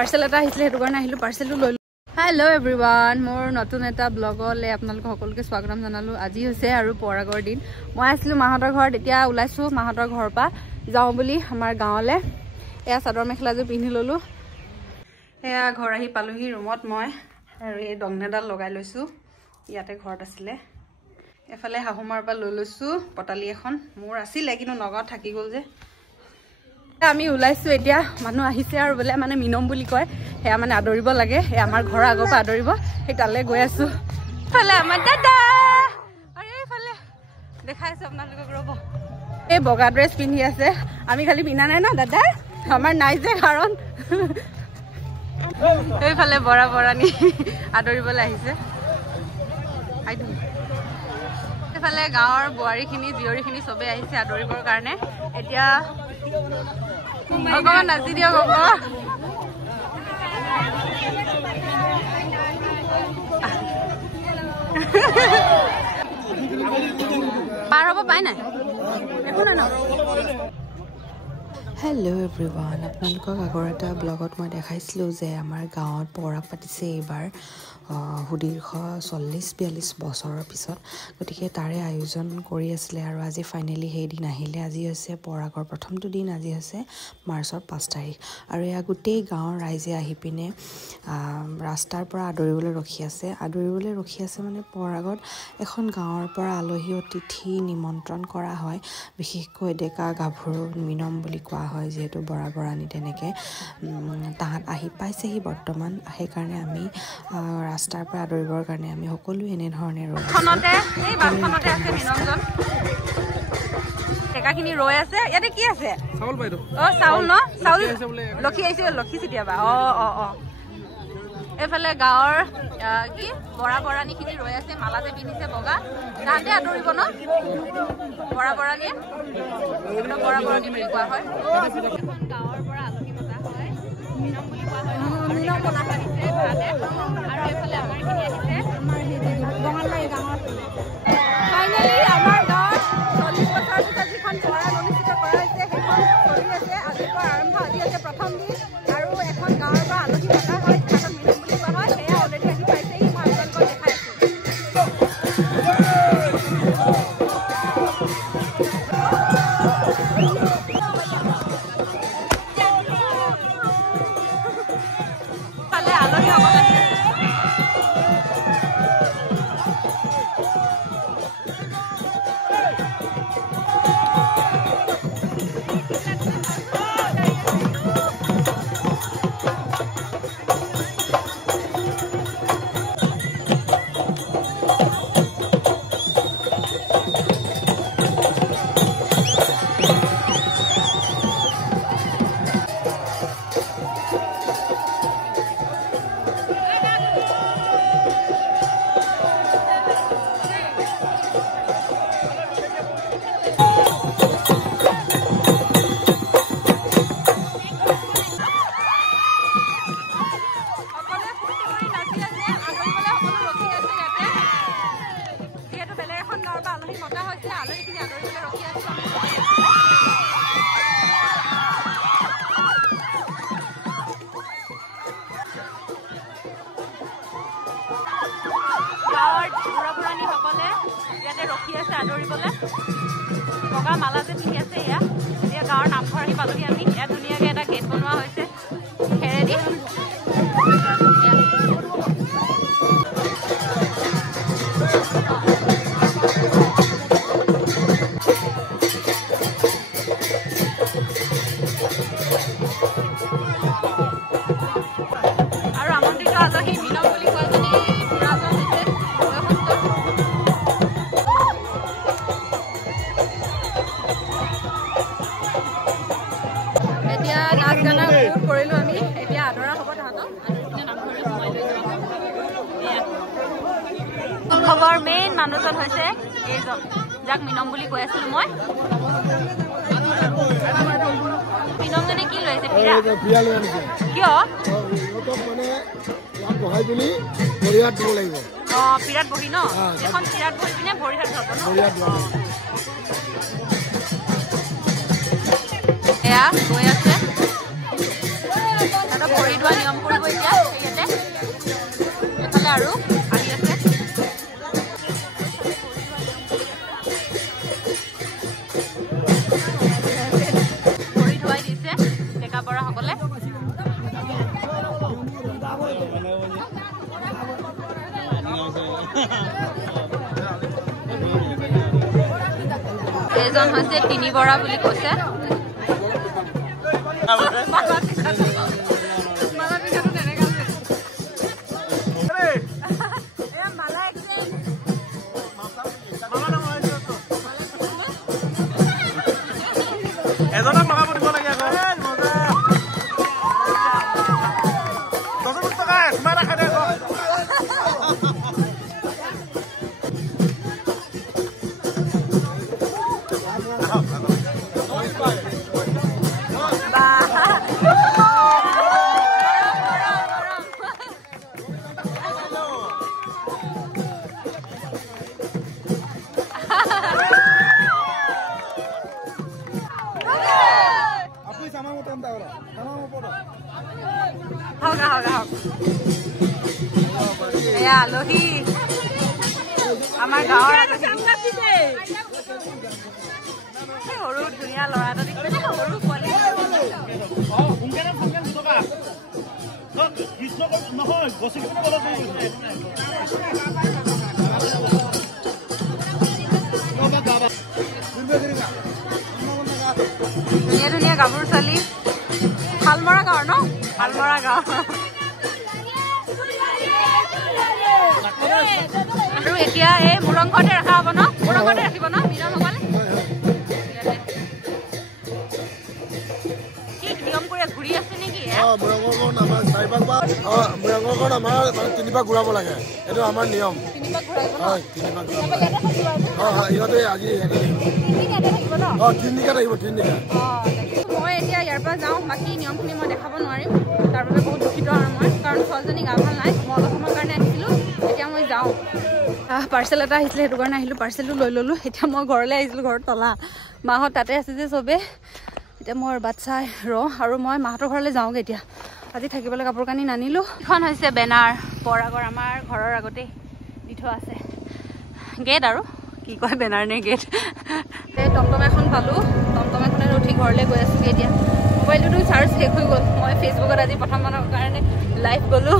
parcel এটা আহিছিলে সেইটো কাৰণে আহিলো পাৰ্চেলটো লৈ হেল্ল' এভৰিৱান মোৰ নতুন এটা ব্লগলে আপোনালোক সকলোকে স্বাগতম জনালো আজি হৈছে আৰু পৰাগৰ দিন মই আছিলো মাহতৰ ঘৰত এতিয়া ওলাইছো মাহতৰ ঘৰৰ পৰা যাওঁ বুলি আমাৰ গাঁৱলে এয়া চাদৰ মেখেলাযোৰ পিন্ধি ললো এয়া ঘৰ আহি পালোহি ৰুমত মই আৰু এই দংনেডাল লগাই লৈছো ইয়াতে ঘৰত আছিলে এফালে হাহুমাৰ পৰা লৈ লৈছো পটালি এখন মোৰ আছিলে কিন্তু নগাঁৱত থাকি গ'ল যে আমি ওলাইছো এতিয়া মানুহ আহিছে আৰু বলে মানে মিনম বুলি কয় হেয়া মানে আদৰিব লাগে হে আমাৰ ঘৰৰ আগৰ পৰা আদৰিব সেই তালে গৈ আছো ফালে আমাৰ দাদা আৰু এইফালে দেখাইছো আপোনালোকক ৰ'ব এই বগা ড্ৰেছ পিন্ধি আছে আমি খালি পিন্ধা নাই ন দাদা আমাৰ নাই যে কাৰণ এইফালে বৰা বৰানী আদৰিবলৈ আহিছে এইফালে গাঁৱৰ বোৱাৰীখিনি জীয়ৰীখিনি চবেই আহিছে আদৰিবৰ কাৰণে এতিয়া অকমান নাচি দিয়ক পাৰ হ'ব পাই নাই একো নাই ন হেল্ল' এভৰিৱান আপোনালোকক আগৰ এটা ব্লগত মই দেখাইছিলোঁ যে আমাৰ গাঁৱত পৰাগ পাতিছে এইবাৰ সুদীৰ্ঘ 40-42 বছৰৰ পিছত গতিকে তাৰে আয়োজন কৰি আছিলে আৰু আজি ফাইনেলি সেই দিন আহিলে আজি হৈছে পৰাগৰ প্ৰথমটো দিন আজি হৈছে মাৰ্চৰ 5 তাৰিখ আৰু এয়া গোটেই গাঁৱৰ ৰাইজে আহি পিনে ৰাস্তাৰ পৰা আদৰিবলৈ ৰখি আছে মানে পৰাগত এখন গাঁৱৰ পৰা আলহী অতিথি নিমন্ত্ৰণ কৰা হয় বিশেষকৈ ডেকা গাভৰু মিনম বুলি কোৱা হয় যেহেতু বৰা বৰানী তেনেকৈ তাহাঁত আহি পাইছেহি বৰ্তমান সেইকাৰণে আমি ৰাস্তাৰ পৰা আদৰিবৰ কাৰণে আমি সকলো এনেধৰণে ডেকাখিনি ৰৈ আছে ইয়াতে কি আছে চাউল বাইদেউ চাউল ন চাউল লক্ষী চিটিয়াবা এইফালে গাঁৱৰ কি বৰা বৰানীখিনি ৰৈ আছে মালাতে পিন্ধিছে বগা তাহাঁতে আদৰিব ন বৰা বৰানীয়ে বৰা বৰানী বুলি কোৱা হয় গাঁৱৰ পৰা আলহী মতা হয় মিনম বুলি কোৱা হয় মিনম মতা পাতিছে তাহাঁতে আৰু এইফালে আমাৰখিনি আহিছে বঙালবাৰী গাঁৱত ফাইনেলি আমাৰ গাঁৱত 40 বছৰ পিছত যিখন পৰাগ অনুষ্ঠিত কৰা হৈছে সেইখন চলি আছে আজিৰ পৰা আৰম্ভ আজি আছে প্ৰথম দিন আৰু এখন গাঁৱৰ পৰা আলহী মতা হয় তাহাঁতক মিনম বুলি কোৱা হয় সেয়া অলৰেডি আহি পাইছেহি মই আপোনালোকক দেখাই আছো বগা মালা যে পিন্ধি আছে এয়া এতিয়া গাঁৱৰ নামঘৰ আহি পালোহি আমি ইয়াত ধুনীয়াকৈ এটা গেট বনোৱা হৈছে খেৰেদি আৰু আমন্ত্ৰিত আলহী মিনম বুলি কোৱাজনী বুঢ়াজন হৈছে এতিয়া নাচ গানা বহুত কৰিলো আমি এতিয়া আদৰা হ'ব তাহাঁতক খবৰ মেইন মানুহজন হৈছে এইজন যাক মিনম বুলি কৈ আছিলো মই মিনমজনে কি লৈ আছে কিয় পিৰাত বহি ন এখন পিৰাত বহি পিনে ভৰি হাত ধৰব এয়া গৈ আছে ভৰি ধোৱা নিয়ম এতিয়া ইয়াতে এফালে আৰু আহি আছে ভৰি ধুৱাই দিছে ডেকা বৰাসকলে এজন হৈছে তিনি বৰা বুলি কৈছে আলহী আমাৰ গাঁৱৰ সৰু ধুনীয়া ল'ৰা এটা দেখিছে সৰু পোৱালি ধুনীয়া ধুনীয়া গাভৰু ছোৱালী শালমৰা গাঁৱৰ ন শালমৰা গাঁও আৰু এতিয়া এই মুৰংঘৰতে ৰখা হ'ব ন মুৰংঘৰতে ৰাখিব ন মিলনসকলে কি নিয়ম কৰি ঘূৰি আছে নেকি মুৰংঘৰখন আমাৰ মুৰংঘৰখন আমাৰ তিনিবাৰ ঘূৰাব লাগে এইটো আমাৰ নিয়ম হয় তিনিবাৰ ইহঁতে আজি তিনিদিনীয়া থাকিব তিনিদিনীয়া মই এতিয়া ইয়াৰ পৰা যাওঁ বাকী নিয়মখিনি মই দেখাব নোৱাৰিম তাৰ বাবে বহুত দুখিত আৰু মই কাৰণ ছোৱালীজনী গা ভাল নাই মই অলপ সময়ৰ কাৰণে আহিছিলোঁ এতিয়া মই যাওঁ পাৰ্চেল এটা আহিছিলে সেইটো কাৰণে আহিলোঁ পাৰ্চেলটো লৈ ল'লোঁ এতিয়া মই ঘৰলৈ আহিছিলোঁ ঘৰত তলা মাহঁত তাতে আছে যে চবে এতিয়া মই বাট চাই আৰু মই মাহঁতৰ ঘৰলৈ যাওঁগৈ এতিয়া আজি থাকিবলৈ কাপোৰ কানি নানিলোঁ এখন হৈছে বেনাৰ পৰাগৰ আমাৰ ঘৰৰ আগতেই দি থোৱা আছে গেট আৰু কি কয় বেনাৰ নে গেট এই টমটম এখন পালোঁ টমটম এখনে উঠি ঘৰলৈ গৈ আছোঁগৈ এতিয়া মোবাইলটোতো চাৰ্জ শেষ হৈ গ'ল মই ফেচবুকত আজি প্ৰথমবাৰৰ কাৰণে লাইভ গ'লোঁ